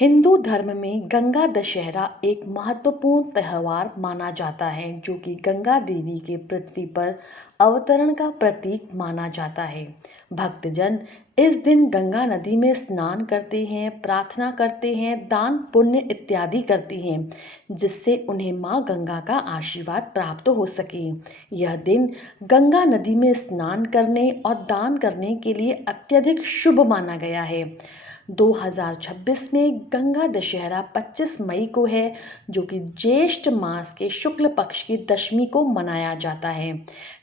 हिंदू धर्म में गंगा दशहरा एक महत्वपूर्ण त्योहार माना जाता है जो कि गंगा देवी के पृथ्वी पर अवतरण का प्रतीक माना जाता है। भक्तजन इस दिन गंगा नदी में स्नान करते हैं, प्रार्थना करते हैं, दान पुण्य इत्यादि करते हैं, जिससे उन्हें माँ गंगा का आशीर्वाद प्राप्त हो सके। यह दिन गंगा नदी में स्नान करने और दान करने के लिए अत्यधिक शुभ माना गया है। 2026 में गंगा दशहरा 25 मई को है, जो कि ज्येष्ठ मास के शुक्ल पक्ष की दशमी को मनाया जाता है।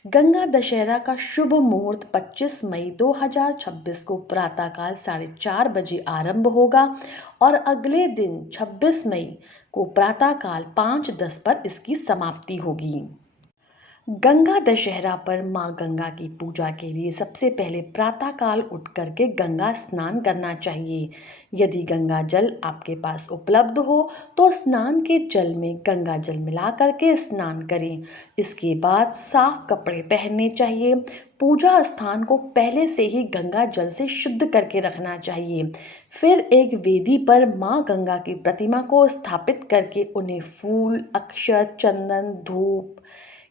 गंगा दशहरा का शुभ मुहूर्त 25 मई 2026 को प्रातःकाल 4:30 बजे आरंभ होगा और अगले दिन 26 मई को प्रातःकाल 5:10 पर इसकी समाप्ति होगी। गंगा दशहरा पर माँ गंगा की पूजा के लिए सबसे पहले प्रातःकाल उठ करके गंगा स्नान करना चाहिए। यदि गंगा जल आपके पास उपलब्ध हो तो स्नान के जल में गंगा जल मिला करके स्नान करें। इसके बाद साफ कपड़े पहनने चाहिए। पूजा स्थान को पहले से ही गंगा जल से शुद्ध करके रखना चाहिए। फिर एक वेदी पर माँ गंगा की प्रतिमा को स्थापित करके उन्हें फूल, अक्षत, चंदन, धूप,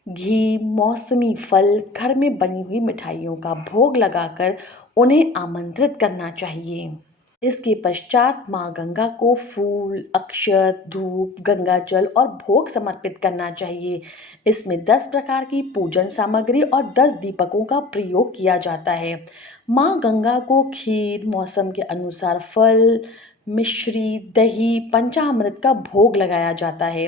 घी, मौसमी फल, घर में बनी हुई मिठाइयों का भोग लगाकर उन्हें आमंत्रित करना चाहिए। इसके पश्चात माँ गंगा को फूल, अक्षत, धूप, गंगा जल और भोग समर्पित करना चाहिए। इसमें 10 प्रकार की पूजन सामग्री और 10 दीपकों का प्रयोग किया जाता है। माँ गंगा को खीर, मौसम के अनुसार फल, मिश्री, दही, पंचामृत का भोग लगाया जाता है।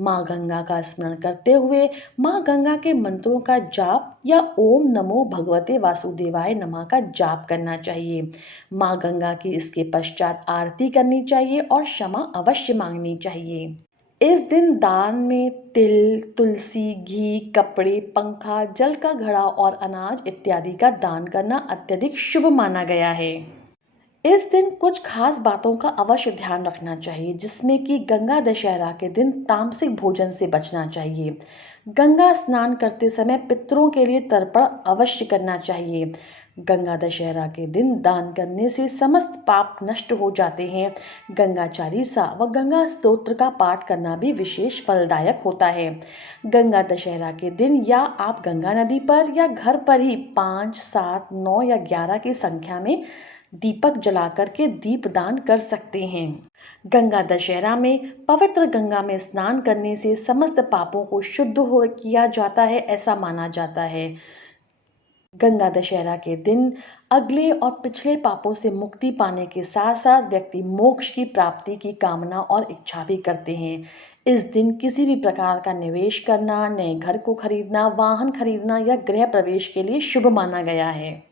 माँ गंगा का स्मरण करते हुए माँ गंगा के मंत्रों का जाप या ओम नमो भगवते वासुदेवाय नमः का जाप करना चाहिए। माँ गंगा की इसके पश्चात आरती करनी चाहिए और क्षमा अवश्य मांगनी चाहिए। इस दिन दान में तिल, तुलसी, घी, कपड़े, पंखा, जल का घड़ा और अनाज इत्यादि का दान करना अत्यधिक शुभ माना गया है। इस दिन कुछ खास बातों का अवश्य ध्यान रखना चाहिए, जिसमें कि गंगा दशहरा के दिन तामसिक भोजन से बचना चाहिए। गंगा स्नान करते समय पितरों के लिए तर्पण अवश्य करना चाहिए। गंगा दशहरा के दिन दान करने से समस्त पाप नष्ट हो जाते हैं। गंगा चालीसा व गंगा स्तोत्र का पाठ करना भी विशेष फलदायक होता है। गंगा दशहरा के दिन या आप गंगा नदी पर या घर पर ही 5, 7, 9 या 11 की संख्या में दीपक जला करके दीपदान कर सकते हैं। गंगा दशहरा में पवित्र गंगा में स्नान करने से समस्त पापों को शुद्ध हो किया जाता है, ऐसा माना जाता है। गंगा दशहरा के दिन अगले और पिछले पापों से मुक्ति पाने के साथ साथ व्यक्ति मोक्ष की प्राप्ति की कामना और इच्छा भी करते हैं। इस दिन किसी भी प्रकार का निवेश करना, नए घर को खरीदना, वाहन खरीदना या गृह प्रवेश के लिए शुभ माना गया है।